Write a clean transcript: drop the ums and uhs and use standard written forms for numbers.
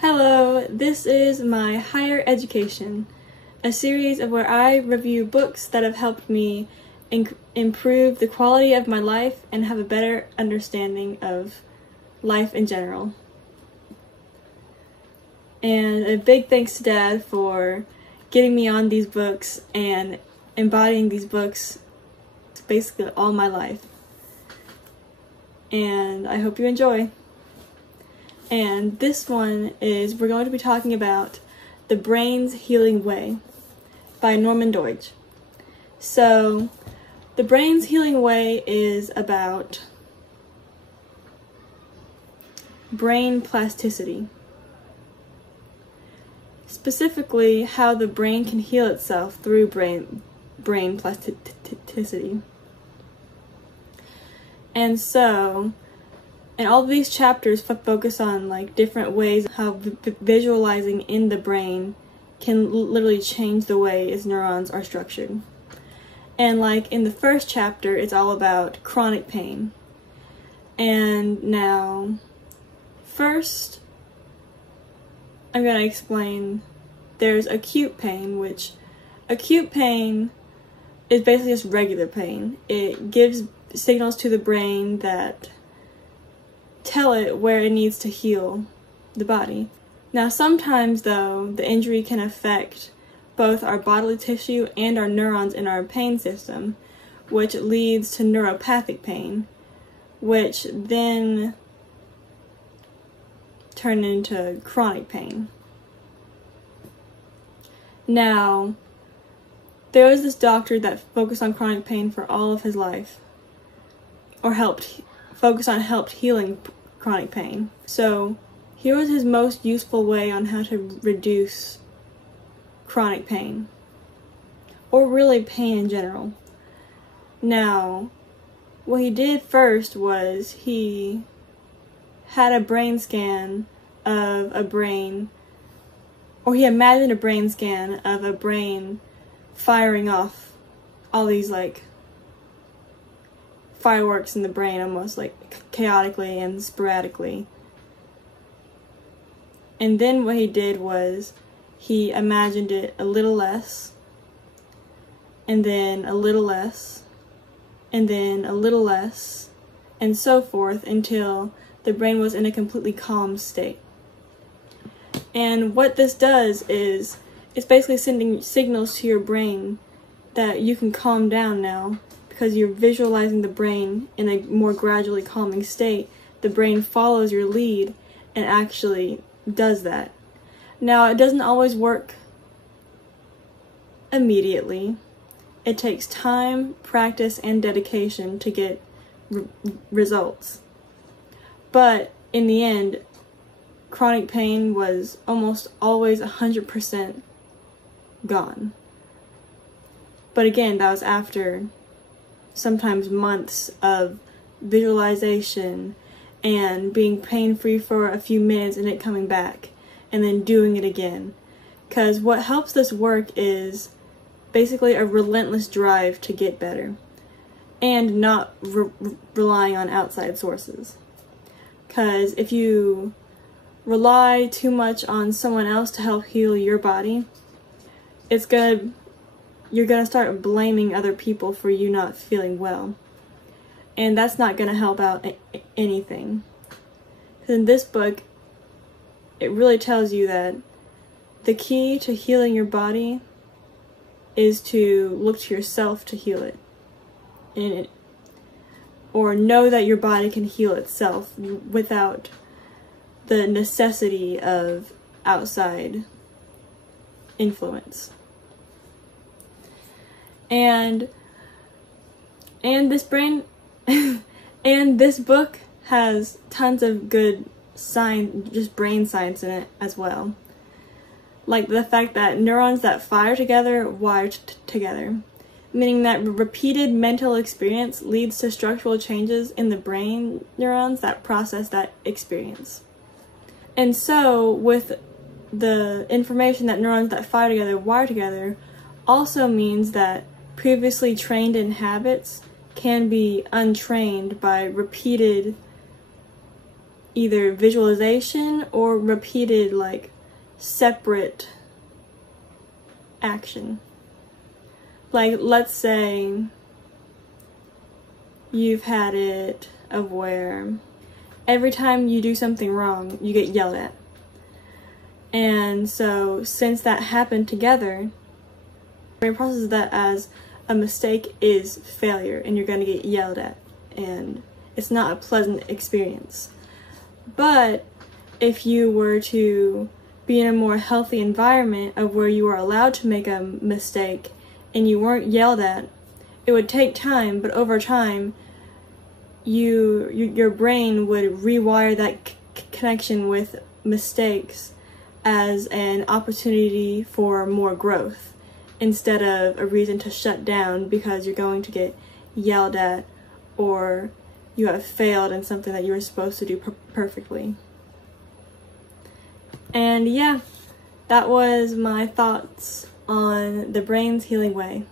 Hello, this is my Higher Education, a series of where I review books that have helped me improve the quality of my life and have a better understanding of life in general. And a big thanks to Dad for getting me on these books and embodying these books basically all my life. And I hope you enjoy. And this one is, we're going to be talking about The Brain's Healing Way by Norman Doidge. So, The Brain's Healing Way is about brain plasticity. Specifically, how the brain can heal itself through brain plasticity. And so, and all of these chapters focus on different ways how visualizing in the brain can literally change the way its neurons are structured. And in the first chapter, it's all about chronic pain. And now, first, I'm going to explain there's acute pain, which acute pain is basically just regular pain. It gives signals to the brain that tell it where it needs to heal the body. Now sometimes though, the injury can affect both our bodily tissue and our neurons in our pain system, which leads to neuropathic pain, which then turn into chronic pain. Now, there was this doctor that focused on chronic pain for all of his life, or helped healing chronic pain. So here was his most useful way on how to reduce chronic pain, or really pain in general. Now, what he did first was he had a brain scan of a brain, or he imagined a brain scan of a brain firing off all these fireworks in the brain, almost chaotically and sporadically. And then what he did was he imagined it a little less, and then a little less, and then a little less, and so forth until the brain was in a completely calm state. And what this does is it's basically sending signals to your brain that you can calm down now, because you're visualizing the brain in a more gradually calming state. The brain follows your lead and actually does that. Now, it doesn't always work immediately. It takes time, practice, and dedication to get results. But in the end, chronic pain was almost always 100% gone. But again, that was after sometimes months of visualization and being pain-free for a few minutes and it coming back, and then doing it again. Because what helps this work is basically a relentless drive to get better, and not relying on outside sources. Because if you rely too much on someone else to help heal your body, you're gonna start blaming other people for you not feeling well. And that's not gonna help out anything. In this book, it really tells you that the key to healing your body is to look to yourself to heal it. Or know that your body can heal itself without the necessity of outside influence. And this book has tons of good brain science in it as well. Like the fact that neurons that fire together wire together, meaning that repeated mental experience leads to structural changes in the brain neurons that process that experience. And so, with the information that neurons that fire together wire together, also means that previously trained in habits can be untrained by repeated either visualization or repeated, like, separate action. Like, let's say you've had it of where every time you do something wrong, you get yelled at. And so, since that happened together, brain processes that as a mistake is failure and you're going to get yelled at, and it's not a pleasant experience. But if you were to be in a more healthy environment of where you were allowed to make a mistake and you weren't yelled at, it would take time, but over time your brain would rewire that connection with mistakes as an opportunity for more growth instead of a reason to shut down because you're going to get yelled at or you have failed in something that you were supposed to do perfectly. And yeah, that was my thoughts on the brain's healing way.